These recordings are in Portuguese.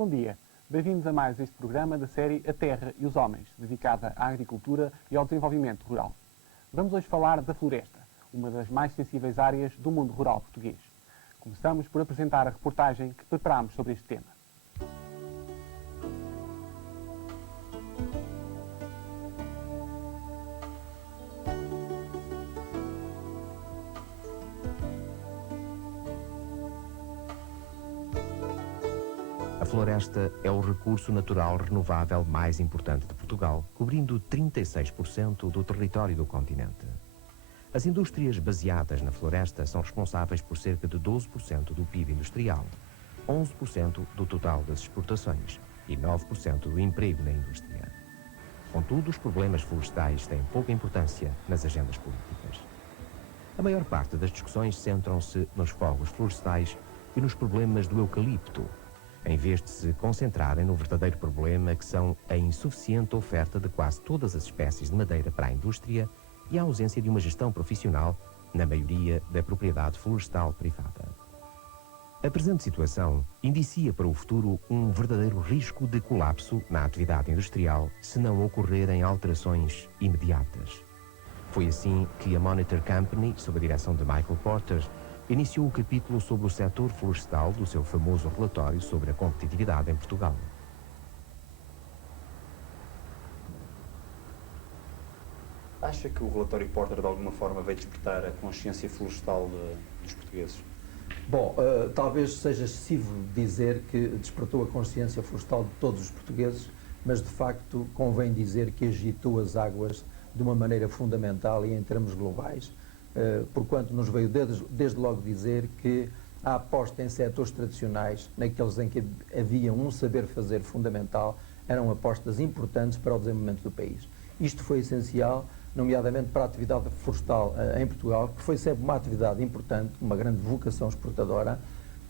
Bom dia, bem-vindos a mais este programa da série A Terra e os Homens, dedicada à agricultura e ao desenvolvimento rural. Vamos hoje falar da floresta, uma das mais sensíveis áreas do mundo rural português. Começamos por apresentar a reportagem que preparámos sobre este tema. A floresta é o recurso natural renovável mais importante de Portugal, cobrindo 36% do território do continente. As indústrias baseadas na floresta são responsáveis por cerca de 12% do PIB industrial, 11% do total das exportações e 9% do emprego na indústria. Contudo, os problemas florestais têm pouca importância nas agendas políticas. A maior parte das discussões centram-se nos fogos florestais e nos problemas do eucalipto, em vez de se concentrarem no verdadeiro problema que são a insuficiente oferta de quase todas as espécies de madeira para a indústria e a ausência de uma gestão profissional, na maioria da propriedade florestal privada. A presente situação indicia para o futuro um verdadeiro risco de colapso na atividade industrial se não ocorrerem alterações imediatas. Foi assim que a Monitor Company, sob a direção de Michael Porter, iniciou o capítulo sobre o setor florestal do seu famoso relatório sobre a competitividade em Portugal. Acha que o relatório Porter de alguma forma veio despertar a consciência florestal dos portugueses? Bom, talvez seja excessivo dizer que despertou a consciência florestal de todos os portugueses, mas de facto convém dizer que agitou as águas de uma maneira fundamental e em termos globais, porquanto nos veio desde logo dizer que a aposta em setores tradicionais, naqueles em que havia um saber fazer fundamental, eram apostas importantes para o desenvolvimento do país. Isto foi essencial, nomeadamente para a atividade florestal em Portugal, que foi sempre uma atividade importante, uma grande vocação exportadora,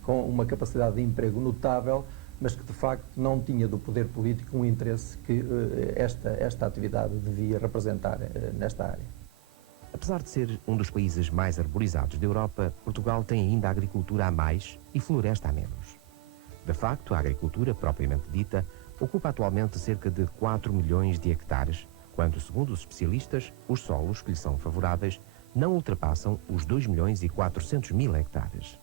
com uma capacidade de emprego notável, mas que de facto não tinha do poder político um interesse que esta atividade devia representar nesta área. Apesar de ser um dos países mais arborizados da Europa, Portugal tem ainda agricultura a mais e floresta a menos. De facto, a agricultura, propriamente dita, ocupa atualmente cerca de 4 milhões de hectares, quando, segundo os especialistas, os solos que lhe são favoráveis não ultrapassam os 2 milhões e 400 mil hectares.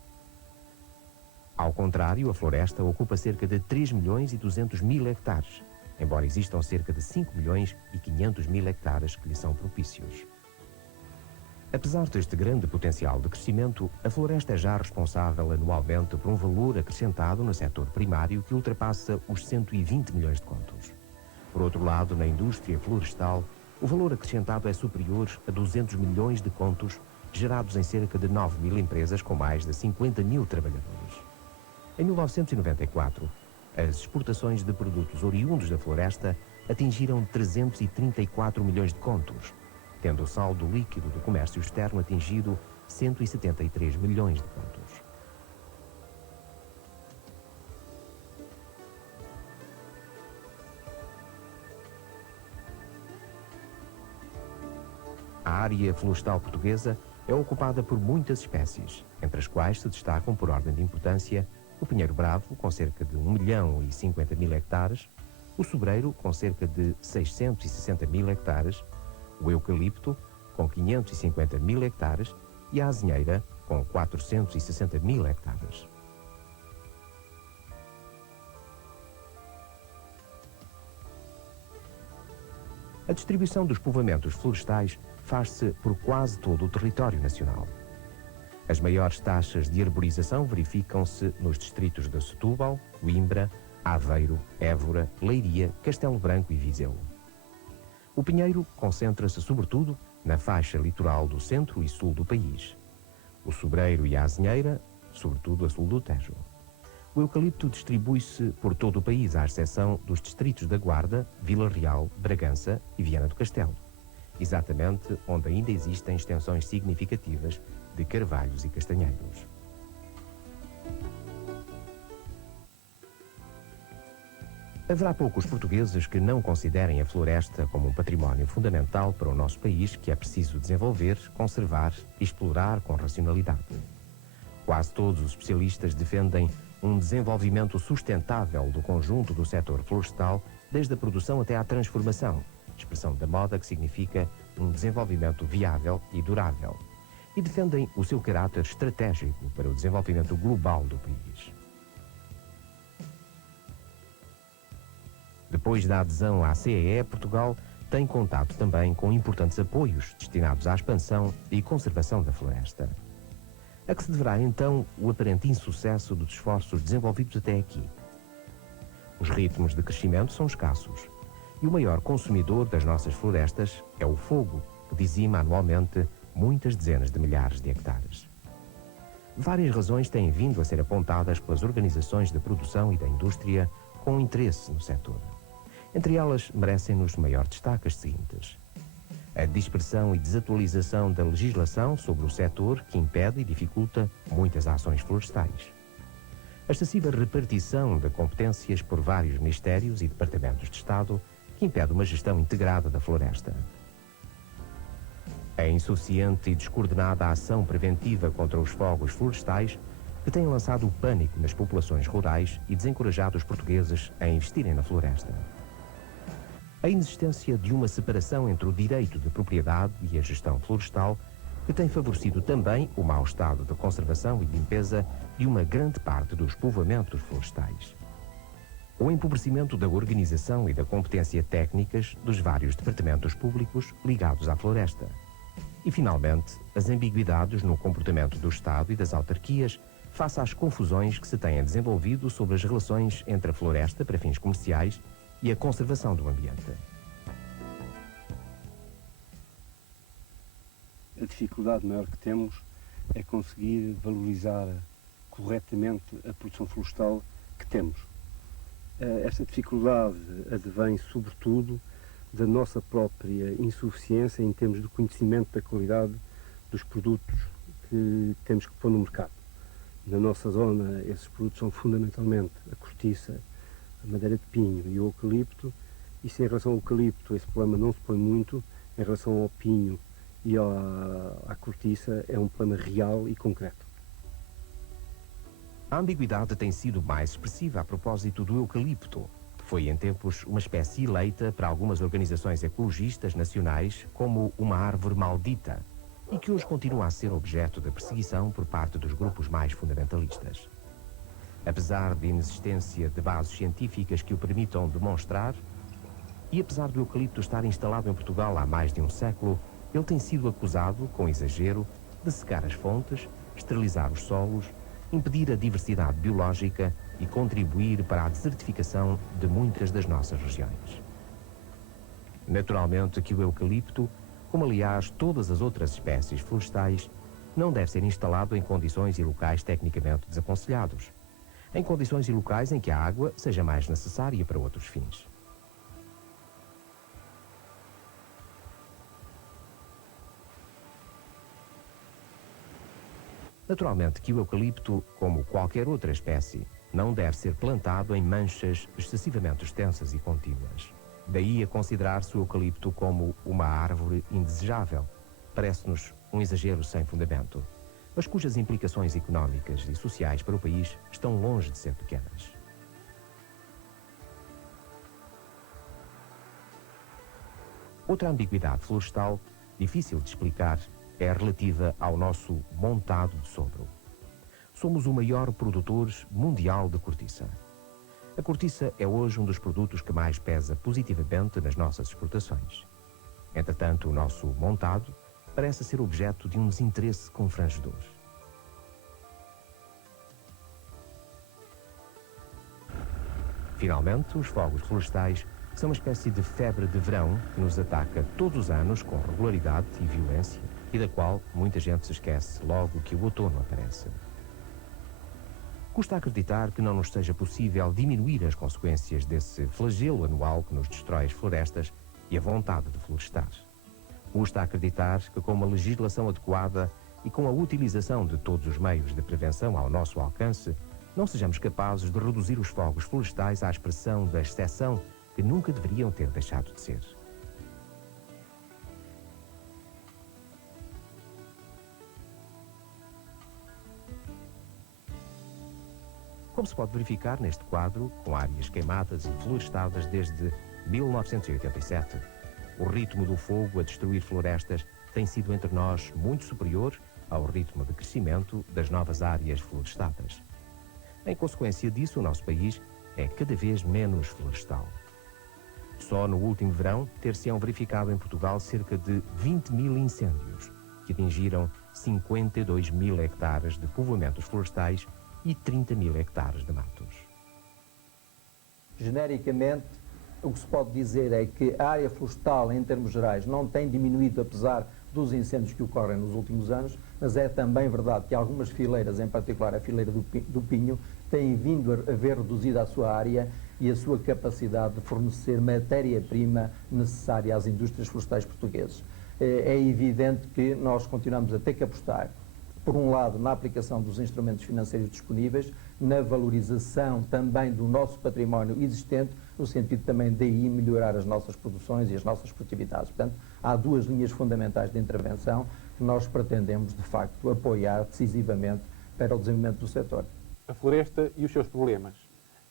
Ao contrário, a floresta ocupa cerca de 3 milhões e 200 mil hectares, embora existam cerca de 5 milhões e 500 mil hectares que lhe são propícios. Apesar deste grande potencial de crescimento, a floresta é já responsável anualmente por um valor acrescentado no setor primário que ultrapassa os 120 milhões de contos. Por outro lado, na indústria florestal, o valor acrescentado é superior a 200 milhões de contos, gerados em cerca de 9 mil empresas com mais de 50 mil trabalhadores. Em 1994, as exportações de produtos oriundos da floresta atingiram 334 milhões de contos, tendo o saldo líquido do comércio externo atingido 173 milhões de contos. A área florestal portuguesa é ocupada por muitas espécies, entre as quais se destacam por ordem de importância o pinheiro bravo, com cerca de 1 milhão e 50 mil hectares, o sobreiro, com cerca de 660 mil hectares, o eucalipto, com 550 mil hectares, e a azinheira, com 460 mil hectares. A distribuição dos povoamentos florestais faz-se por quase todo o território nacional. As maiores taxas de arborização verificam-se nos distritos de Setúbal, Coimbra, Aveiro, Évora, Leiria, Castelo Branco e Viseu. O pinheiro concentra-se sobretudo na faixa litoral do centro e sul do país. O sobreiro e a azinheira, sobretudo a sul do Tejo. O eucalipto distribui-se por todo o país, à exceção dos distritos da Guarda, Vila Real, Bragança e Viana do Castelo, exatamente onde ainda existem extensões significativas de carvalhos e castanheiros. Haverá poucos portugueses que não considerem a floresta como um património fundamental para o nosso país que é preciso desenvolver, conservar e explorar com racionalidade. Quase todos os especialistas defendem um desenvolvimento sustentável do conjunto do setor florestal, desde a produção até à transformação, expressão da moda que significa um desenvolvimento viável e durável, e defendem o seu caráter estratégico para o desenvolvimento global do país. Depois da adesão à CEE, Portugal tem contado também com importantes apoios destinados à expansão e conservação da floresta. A que se deverá então o aparente insucesso dos esforços desenvolvidos até aqui? Os ritmos de crescimento são escassos e o maior consumidor das nossas florestas é o fogo, que dizima anualmente muitas dezenas de milhares de hectares. Várias razões têm vindo a ser apontadas pelas organizações da produção e da indústria com interesse no setor. Entre elas, merecem-nos maior destaque as seguintes: a dispersão e desatualização da legislação sobre o setor, que impede e dificulta muitas ações florestais. A excessiva repartição de competências por vários ministérios e departamentos de Estado, que impede uma gestão integrada da floresta. A insuficiente e descoordenada ação preventiva contra os fogos florestais, que tem lançado o pânico nas populações rurais e desencorajado os portugueses a investirem na floresta. A inexistência de uma separação entre o direito de propriedade e a gestão florestal, que tem favorecido também o mau estado de conservação e limpeza de uma grande parte dos povoamentos florestais. O empobrecimento da organização e da competência técnicas dos vários departamentos públicos ligados à floresta. E, finalmente, as ambiguidades no comportamento do Estado e das autarquias face às confusões que se têm desenvolvido sobre as relações entre a floresta para fins comerciais e a conservação do ambiente. A dificuldade maior que temos é conseguir valorizar corretamente a produção florestal que temos. Esta dificuldade advém, sobretudo, da nossa própria insuficiência em termos de conhecimento da qualidade dos produtos que temos que pôr no mercado. Na nossa zona, esses produtos são fundamentalmente a cortiça, a madeira de pinho e o eucalipto, e se em relação ao eucalipto esse problema não se põe muito, em relação ao pinho e à cortiça é um problema real e concreto. A ambiguidade tem sido mais expressiva a propósito do eucalipto, que foi em tempos uma espécie eleita para algumas organizações ecologistas nacionais como uma árvore maldita, e que hoje continua a ser objeto de perseguição por parte dos grupos mais fundamentalistas. Apesar de inexistência de bases científicas que o permitam demonstrar, e apesar do eucalipto estar instalado em Portugal há mais de um século, ele tem sido acusado, com exagero, de secar as fontes, esterilizar os solos, impedir a diversidade biológica e contribuir para a desertificação de muitas das nossas regiões. Naturalmente que o eucalipto, como aliás todas as outras espécies florestais, não deve ser instalado em condições e locais tecnicamente desaconselhados, em condições e locais em que a água seja mais necessária para outros fins. Naturalmente que o eucalipto, como qualquer outra espécie, não deve ser plantado em manchas excessivamente extensas e contínuas. Daí a considerar-se o eucalipto como uma árvore indesejável. Parece-nos um exagero sem fundamento, mas cujas implicações económicas e sociais para o país estão longe de ser pequenas. Outra ambiguidade florestal, difícil de explicar, é relativa ao nosso montado de sobro. Somos o maior produtor mundial de cortiça. A cortiça é hoje um dos produtos que mais pesa positivamente nas nossas exportações. Entretanto, o nosso montado parece ser objeto de um desinteresse confrangedor. Finalmente, os fogos florestais são uma espécie de febre de verão que nos ataca todos os anos com regularidade e violência, e da qual muita gente se esquece logo que o outono aparece. Custa acreditar que não nos seja possível diminuir as consequências desse flagelo anual que nos destrói as florestas e a vontade de florestar. Custa acreditar que com uma legislação adequada e com a utilização de todos os meios de prevenção ao nosso alcance, não sejamos capazes de reduzir os fogos florestais à expressão da exceção que nunca deveriam ter deixado de ser. Como como se pode verificar neste quadro, com áreas queimadas e florestadas desde 1987. O ritmo do fogo a destruir florestas tem sido entre nós muito superior ao ritmo de crescimento das novas áreas florestadas. Em consequência disso, o nosso país é cada vez menos florestal. Só no último verão ter-se-ão verificado em Portugal cerca de 20 mil incêndios, que atingiram 52 mil hectares de povoamentos florestais e 30 mil hectares de matos. Genericamente, o que se pode dizer é que a área florestal, em termos gerais, não tem diminuído apesar dos incêndios que ocorrem nos últimos anos, mas é também verdade que algumas fileiras, em particular a fileira do pinho, têm vindo a ver reduzida a sua área e a sua capacidade de fornecer matéria-prima necessária às indústrias florestais portuguesas. É evidente que nós continuamos a ter que apostar, por um lado, na aplicação dos instrumentos financeiros disponíveis, na valorização também do nosso património existente, no sentido também de aí melhorar as nossas produções e as nossas produtividades. Portanto, há duas linhas fundamentais de intervenção que nós pretendemos, de facto, apoiar decisivamente para o desenvolvimento do setor. A floresta e os seus problemas.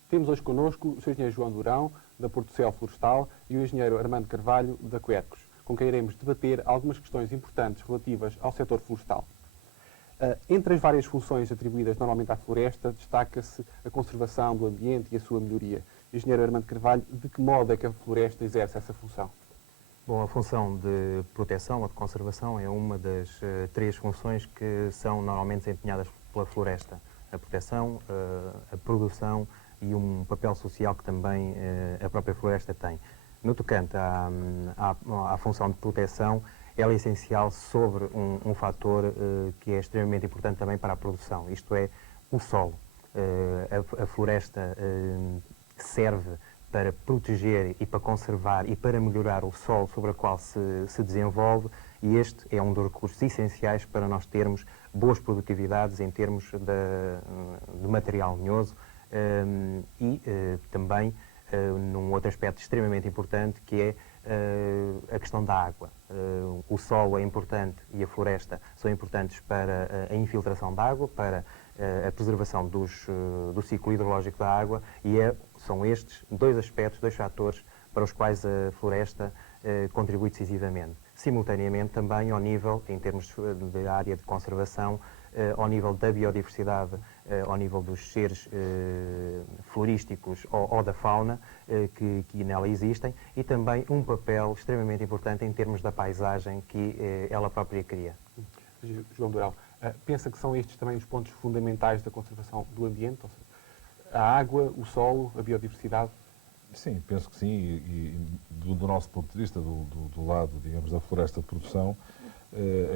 Temos hoje connosco o Sr. Engenheiro João Durão, da Portocel Florestal, e o Engenheiro Armando Carvalho, da Quercos, com quem iremos debater algumas questões importantes relativas ao setor florestal. Entre as várias funções atribuídas normalmente à floresta, destaca-se a conservação do ambiente e a sua melhoria. Engenheiro Armando Carvalho, de que modo é que a floresta exerce essa função? Bom, a função de proteção ou de conservação é uma das três funções que são normalmente desempenhadas pela floresta. A proteção, a produção e um papel social que também a própria floresta tem. No tocante à função de proteção, ela é essencial sobre um fator que é extremamente importante também para a produção, isto é, o solo. A floresta serve para proteger e para conservar e para melhorar o solo sobre o qual se desenvolve, e este é um dos recursos essenciais para nós termos boas produtividades em termos de material lenhoso e também num outro aspecto extremamente importante, que é a questão da água. O solo é importante e a floresta são importantes para a infiltração da água, para a preservação do ciclo hidrológico da água, e são estes dois aspectos, dois fatores para os quais a floresta contribui decisivamente. Simultaneamente também ao nível, em termos de área de conservação, ao nível da biodiversidade, ao nível dos seres florísticos ou da fauna que nela existem, e também um papel extremamente importante em termos da paisagem que ela própria cria. João Durão, pensa que são estes também os pontos fundamentais da conservação do ambiente? Ou seja, a água, o solo, a biodiversidade? Sim, penso que sim, e do nosso ponto de vista, do lado, digamos, da floresta de produção,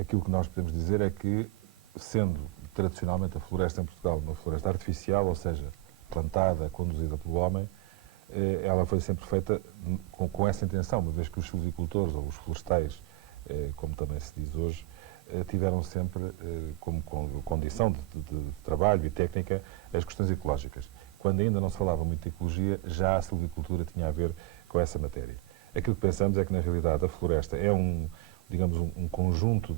aquilo que nós podemos dizer é que, sendo tradicionalmente a floresta em Portugal uma floresta artificial, ou seja, plantada, conduzida pelo homem, ela foi sempre feita com essa intenção, uma vez que os silvicultores ou os florestais, como também se diz hoje, tiveram sempre como condição de trabalho e técnica as questões ecológicas. Quando ainda não se falava muito de ecologia, já a silvicultura tinha a ver com essa matéria. Aquilo que pensamos é que, na realidade, a floresta é digamos, um conjunto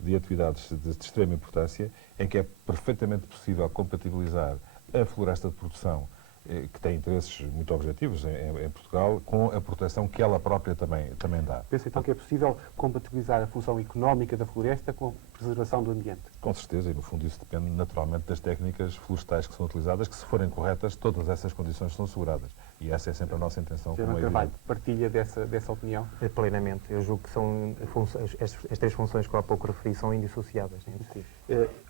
de atividades de extrema importância, em que é perfeitamente possível compatibilizar a floresta de produção, que tem interesses muito objetivos em Portugal, com a proteção que ela própria também dá. Pensa então que é possível compatibilizar a função económica da floresta com a preservação do ambiente? Com certeza, e no fundo isso depende naturalmente das técnicas florestais que são utilizadas, que se forem corretas, todas essas condições são asseguradas. E essa é sempre a nossa intenção. Sr. Carvalho, partilha dessa opinião? Plenamente. Eu julgo que são as três funções que eu há pouco referi são indissociáveis entre si.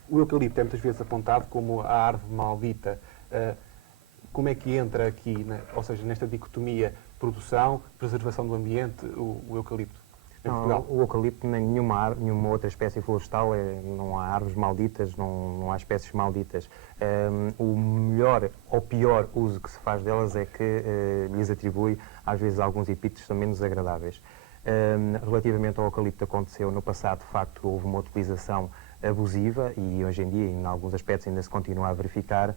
O eucalipto é muitas vezes apontado como a árvore maldita. Como é que entra aqui, ou seja, nesta dicotomia produção, preservação do ambiente, o eucalipto? Não, o eucalipto, nem nenhuma outra espécie florestal, não há árvores malditas, não há espécies malditas. O melhor ou pior uso que se faz delas é que lhes atribui, às vezes, alguns epítetos que são menos agradáveis. Relativamente ao eucalipto, aconteceu no passado, de facto, houve uma utilização abusiva, e hoje em dia, em alguns aspectos, ainda se continua a verificar,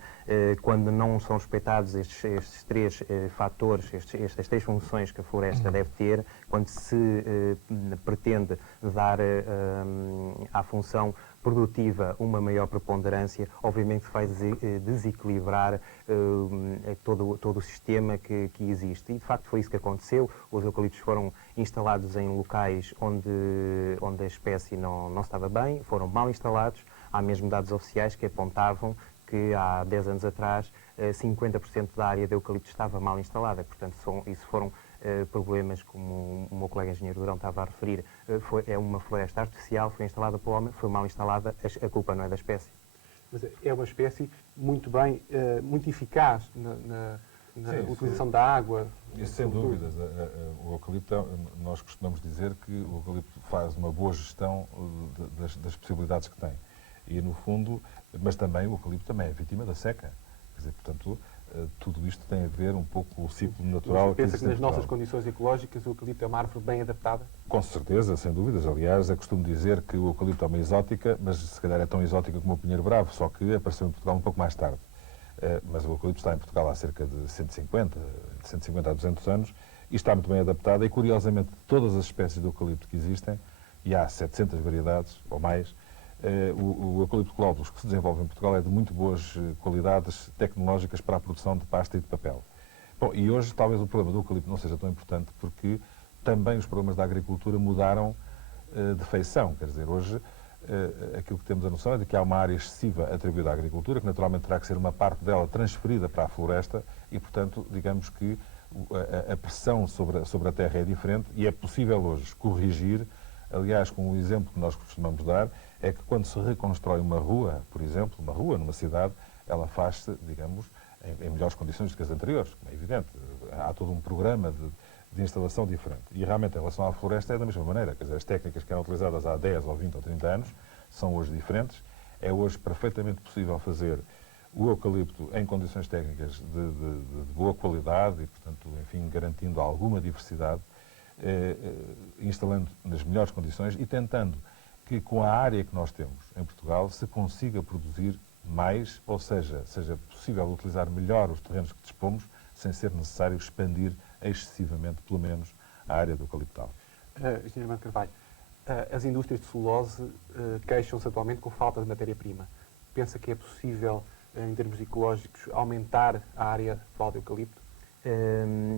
quando não são respeitados estes três fatores, estas três funções que a floresta deve ter, quando se pretende dar à função produtiva uma maior preponderância, obviamente vai desequilibrar todo o sistema que existe. E, de facto, foi isso que aconteceu. Os eucaliptos foram instalados em locais onde a espécie não estava bem, foram mal instalados. Há mesmo dados oficiais que apontavam que há 10 anos atrás 50% da área de eucalipto estava mal instalada. Portanto, isso foram problemas, como o meu colega engenheiro Durão estava a referir. É uma floresta artificial, foi instalada pelo homem, foi mal instalada, a culpa não é da espécie. Mas é uma espécie muito bem, muito eficaz na utilização da água. Isso sem dúvidas. O eucalipto, nós costumamos dizer que o eucalipto faz uma boa gestão das possibilidades que tem. E no fundo, mas também o eucalipto também é vítima da seca. Quer dizer, portanto, tudo isto tem a ver um pouco com o ciclo natural. Você pensa que nas nossas condições ecológicas o eucalipto é uma árvore bem adaptada? Com certeza, sem dúvidas. Aliás, eu costumo dizer que o eucalipto é uma exótica, mas se calhar é tão exótica como o pinheiro bravo, só que apareceu em Portugal um pouco mais tarde. Mas o eucalipto está em Portugal há cerca de 150 a 200 anos e está muito bem adaptada e, curiosamente, de todas as espécies de eucalipto que existem, e há 700 variedades ou mais, o eucalipto globulus que se desenvolve em Portugal é de muito boas qualidades tecnológicas para a produção de pasta e de papel. Bom, e hoje talvez o problema do eucalipto não seja tão importante porque também os problemas da agricultura mudaram de feição. Quer dizer, hoje aquilo que temos a noção é de que há uma área excessiva atribuída à agricultura, que naturalmente terá que ser uma parte dela transferida para a floresta e, portanto, digamos que a pressão sobre a terra é diferente e é possível hoje corrigir. Aliás, com o exemplo que nós costumamos dar, é que quando se reconstrói uma rua, por exemplo, uma rua numa cidade, ela faz-se, digamos, em melhores condições do que as anteriores, como é evidente. Há todo um programa de instalação diferente. E realmente, em relação à floresta, é da mesma maneira. Quer dizer, as técnicas que eram utilizadas há 10 ou 20 ou 30 anos são hoje diferentes. É hoje perfeitamente possível fazer o eucalipto em condições técnicas de boa qualidade e, portanto, enfim, garantindo alguma diversidade, instalando nas melhores condições e tentando que com a área que nós temos em Portugal se consiga produzir mais, ou seja possível utilizar melhor os terrenos que dispomos sem ser necessário expandir excessivamente, pelo menos, a área do eucaliptal. Engenheiro Armando Carvalho, as indústrias de celulose queixam-se atualmente com falta de matéria-prima. Pensa que é possível, em termos ecológicos, aumentar a área atual de eucalipto?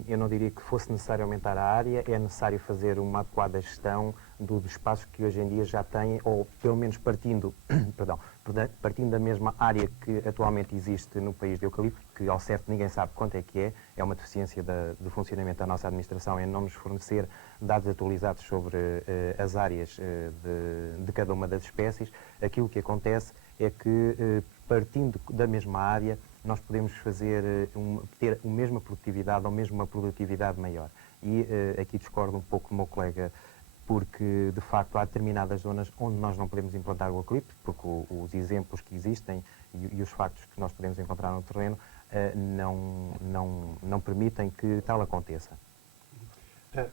Eu não diria que fosse necessário aumentar a área, é necessário fazer uma adequada gestão dos espaços que hoje em dia já têm, ou pelo menos partindo da mesma área que atualmente existe no país de eucalipto, que ao certo ninguém sabe quanto é que é uma deficiência do funcionamento da nossa administração em não nos fornecer dados atualizados sobre as áreas de cada uma das espécies. Aquilo que acontece é que, partindo da mesma área, nós podemos ter a mesma produtividade ou mesmo uma produtividade maior. E aqui discordo um pouco do meu colega, porque de facto há determinadas zonas onde nós não podemos implantar o eucalipto, porque os exemplos que existem e os factos que nós podemos encontrar no terreno não permitem que tal aconteça.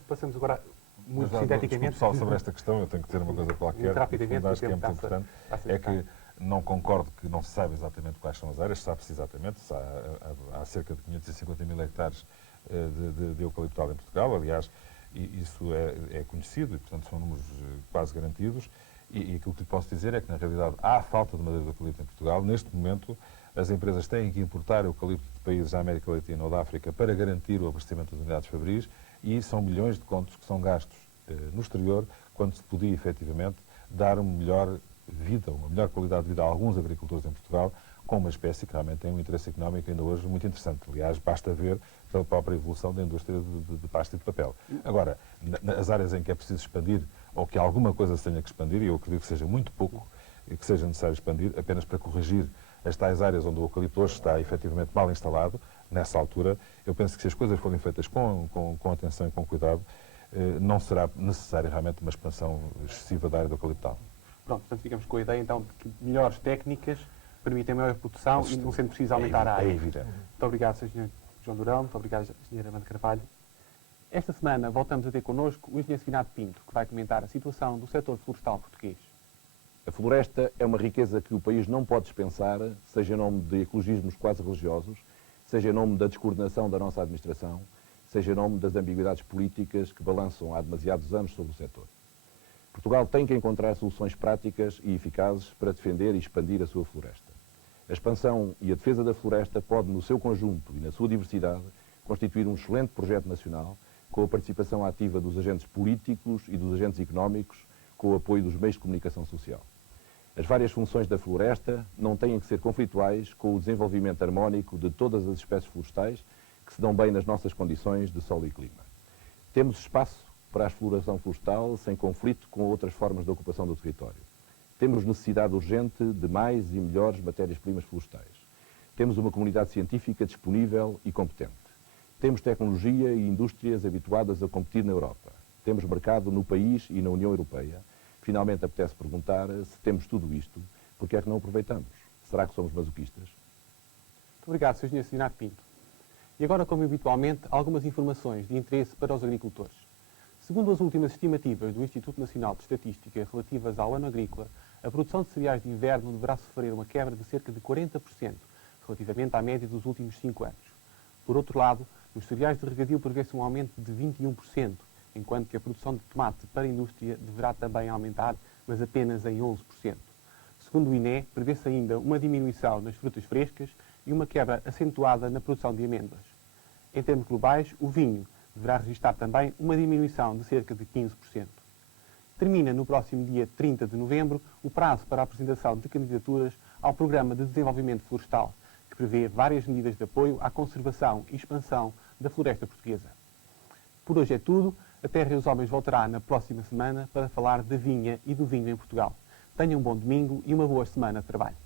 Passamos agora muito Mas, sinteticamente. só sobre esta questão, eu tenho que dizer uma coisa qualquer, rapidamente, acho que é muito importante, é que não concordo que não se saiba exatamente quais são as áreas, sabe-se exatamente, há cerca de 550 mil hectares de eucaliptal em Portugal, aliás, isso é conhecido e, portanto, são números quase garantidos, e aquilo que lhe posso dizer é que, na realidade, há falta de madeira de eucalipto em Portugal. Neste momento, as empresas têm que importar eucalipto de países da América Latina ou da África para garantir o abastecimento das unidades fabris, e são milhões de contos que são gastos no exterior, quando se podia, efetivamente, dar uma melhor vida, uma melhor qualidade de vida a alguns agricultores em Portugal, com uma espécie que realmente tem um interesse económico ainda hoje muito interessante. Aliás, basta ver pela própria evolução da indústria de pasta e de papel. Agora, nas áreas em que é preciso expandir, ou que alguma coisa se tenha que expandir, e eu acredito que seja muito pouco, e que seja necessário expandir, apenas para corrigir as tais áreas onde o eucalipto hoje está efetivamente mal instalado, nessa altura, eu penso que se as coisas forem feitas com atenção e com cuidado, não será necessária realmente uma expansão excessiva da área do eucaliptal. Pronto, portanto ficamos com a ideia então de que melhores técnicas permitem maior produção e não sendo preciso aumentar a área. É evidente. Muito obrigado, Sr. João Durão, muito obrigado, Sr. Armando Carvalho. Esta semana voltamos a ter connosco o Engenheiro Finado Pinto, que vai comentar a situação do setor florestal português. A floresta é uma riqueza que o país não pode dispensar, seja em nome de ecologismos quase religiosos, seja em nome da descoordenação da nossa administração, seja em nome das ambiguidades políticas que balançam há demasiados anos sobre o setor. Portugal tem que encontrar soluções práticas e eficazes para defender e expandir a sua floresta. A expansão e a defesa da floresta pode, no seu conjunto e na sua diversidade, constituir um excelente projeto nacional, com a participação ativa dos agentes políticos e dos agentes económicos, com o apoio dos meios de comunicação social. As várias funções da floresta não têm que ser conflituais com o desenvolvimento harmónico de todas as espécies florestais que se dão bem nas nossas condições de solo e clima. Temos espaço para a exploração florestal sem conflito com outras formas de ocupação do território. Temos necessidade urgente de mais e melhores matérias-primas florestais. Temos uma comunidade científica disponível e competente. Temos tecnologia e indústrias habituadas a competir na Europa. Temos mercado no país e na União Europeia. Finalmente apetece perguntar, se temos tudo isto, porque é que não aproveitamos? Será que somos masoquistas? Muito obrigado, Sr. Engenheiro Sinato Pinto. E agora, como habitualmente, algumas informações de interesse para os agricultores. Segundo as últimas estimativas do Instituto Nacional de Estatística relativas ao ano agrícola, a produção de cereais de inverno deverá sofrer uma quebra de cerca de 40%, relativamente à média dos últimos 5 anos. Por outro lado, nos cereais de regadio prevê-se um aumento de 21%, enquanto que a produção de tomate para a indústria deverá também aumentar, mas apenas em 11%. Segundo o INE, prevê-se ainda uma diminuição nas frutas frescas e uma quebra acentuada na produção de amêndoas. Em termos globais, o vinho deverá registrar também uma diminuição de cerca de 15%. Termina no próximo dia 30 de novembro o prazo para a apresentação de candidaturas ao Programa de Desenvolvimento Florestal, que prevê várias medidas de apoio à conservação e expansão da floresta portuguesa. Por hoje é tudo. A Terra e os Homens voltará na próxima semana para falar da vinha e do vinho em Portugal. Tenham um bom domingo e uma boa semana de trabalho.